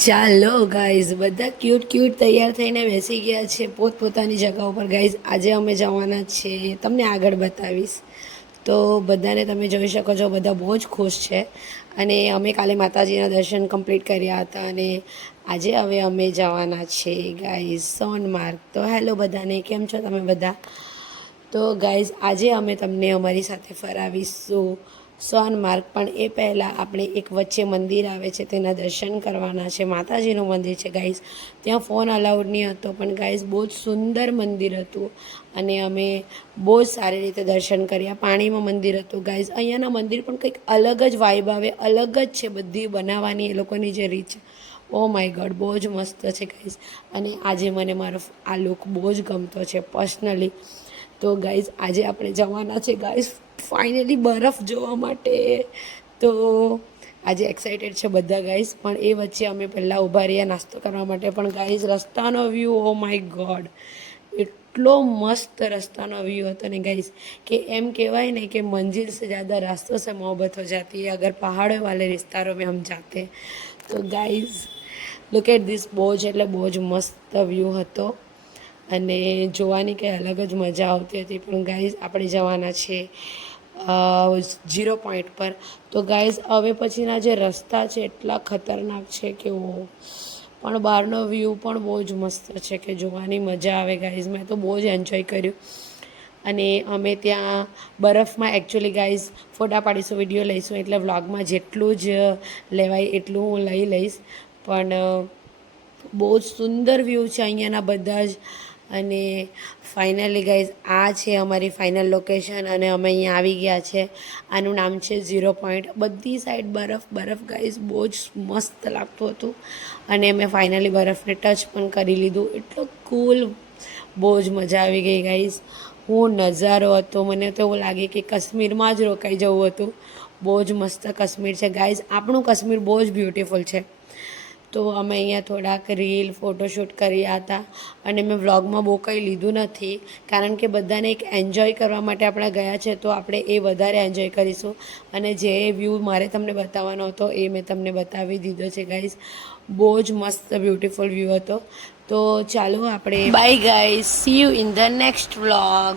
ચાલો ગાઈઝ બધા ક્યુટ તૈયાર થઈને બેસી ગયા છે પોતપોતાની જગા ઉપર. ગાઈઝ આજે અમે જવાના છે, તમને આગળ બતાવીશ. તો બધાને તમે જોઈ શકો છો, બધા બહુ જ ખુશ છે. અને અમે કાલે માતાજીના દર્શન કમ્પ્લીટ કર્યા હતા અને આજે હવે અમે જવાના છે ગાઈઝ સોનમાર્ગ. તો હેલો બધાને, કેમ છો તમે બધા? તો ગાઈઝ આજે અમે તમને અમારી સાથે ફરાવીશું સોનમાર્ગ. પણ એ પહેલાં આપણે એક વચ્ચે મંદિર આવે છે તેના દર્શન કરવાના છે. માતાજીનું મંદિર છે ગાઈઝ, ત્યાં ફોન અલાઉડ નહીં હતો, પણ ગાઈઝ બહુ જ સુંદર મંદિર હતું અને અમે બહુ જ સારી રીતે દર્શન કર્યા. પાણીમાં મંદિર હતું ગાઈઝ. અહીંયાના મંદિર પણ કંઈક અલગ જ વાઇબ આવે, અલગ જ છે બધી બનાવવાની એ લોકોની જે રીચ. ઓ માય ગોડ, બહુ જ મસ્ત છે ગાઈઝ. અને આજે મને મારો આ લુક બહુ જ ગમતો છે પર્સનલી. તો ગાઈઝ આજે આપણે જવાના છે ગાઈઝ ફાઇનલી બરફ જોવા માટે. તો આજે એક્સાઇટેડ છે બધા ગાઈઝ. પણ એ વચ્ચે અમે પહેલાં ઊભા રહ્યા નાસ્તો કરવા માટે. પણ ગાઈઝ રસ્તાનો વ્યૂ, ઓ માય ગોડ, એટલો મસ્ત રસ્તાનો વ્યૂ હતો ને ગાઈઝ કે એમ કહેવાય ને કે મંજિલ સે ज़्यादा रास्तों से मोहब्बत हो जाती है अगर पहाड़ों वाले विस्तारों में हम जाते. તો ગાઈઝ લુક એટ ધીસ, બહુ જ એટલે બહુ જ મસ્ત વ્યૂ હતો અને જોવાની કંઈ અલગ જ મજા આવતી હતી. પણ ગાઈઝ આપણે જવાના છે 0 પોઈન્ટ પર. તો ગાઈઝ હવે પછીના જે રસ્તા છે એટલા ખતરનાક છે કે પણ બહારનો વ્યૂ પણ બહુ જ મસ્ત છે કે જોવાની મજા આવે ગાઈઝ. મેં તો બહુ જ એન્જોય કર્યું. અને અમે ત્યાં બરફમાં એકચ્યુઅલી ગાઈઝ ફોટા પાડીશું, વિડીયો લઈશું, એટલે વ્લોગમાં જેટલું જ લેવાય એટલું હું લઈ લઈશ. પણ બહુ જ સુંદર વ્યૂ છે અહીંયાના બધા જ. અને ફાઇનલી ગાઈઝ આ છે અમારી ફાઇનલ લોકેશન અને અમે અહીંયા આવી ગયા છે. આનું નામ છે 0 પોઈન્ટ. બધી સાઈડ બરફ બરફ ગાઈઝ, બહુ જ મસ્ત લાગતું હતું. અને અમે ફાઇનલી બરફને ટચ પણ કરી લીધું. એટલો કૂલ, બહુ જ મજા આવી ગઈ ગાઈઝ. હું નજારો હતો, મને તો એવું લાગે કે કાશ્મીરમાં જ રોકાઈ જવું હતું. બહુ જ મસ્ત કાશ્મીર છે ગાઈઝ. આપણું કાશ્મીર બહુ જ બ્યુટિફુલ છે. તો અમે અહીંયા થોડાક રીલ ફોટોશૂટ કર્યા હતા અને મેં વ્લોગમાં બહુ કંઈ લીધું નથી, કારણ કે બધાને એક એન્જોય કરવા માટે આપણે ગયા છે. તો આપણે એ વધારે એન્જોય કરીશું. અને જે વ્યૂ મારે તમને બતાવવાનો હતો એ મેં તમને બતાવી દીધો છે ગાઈઝ. બહુ જ મસ્ત બ્યુટિફુલ વ્યૂ હતો. તો ચાલો આપણે by guys, C you in the next vlog.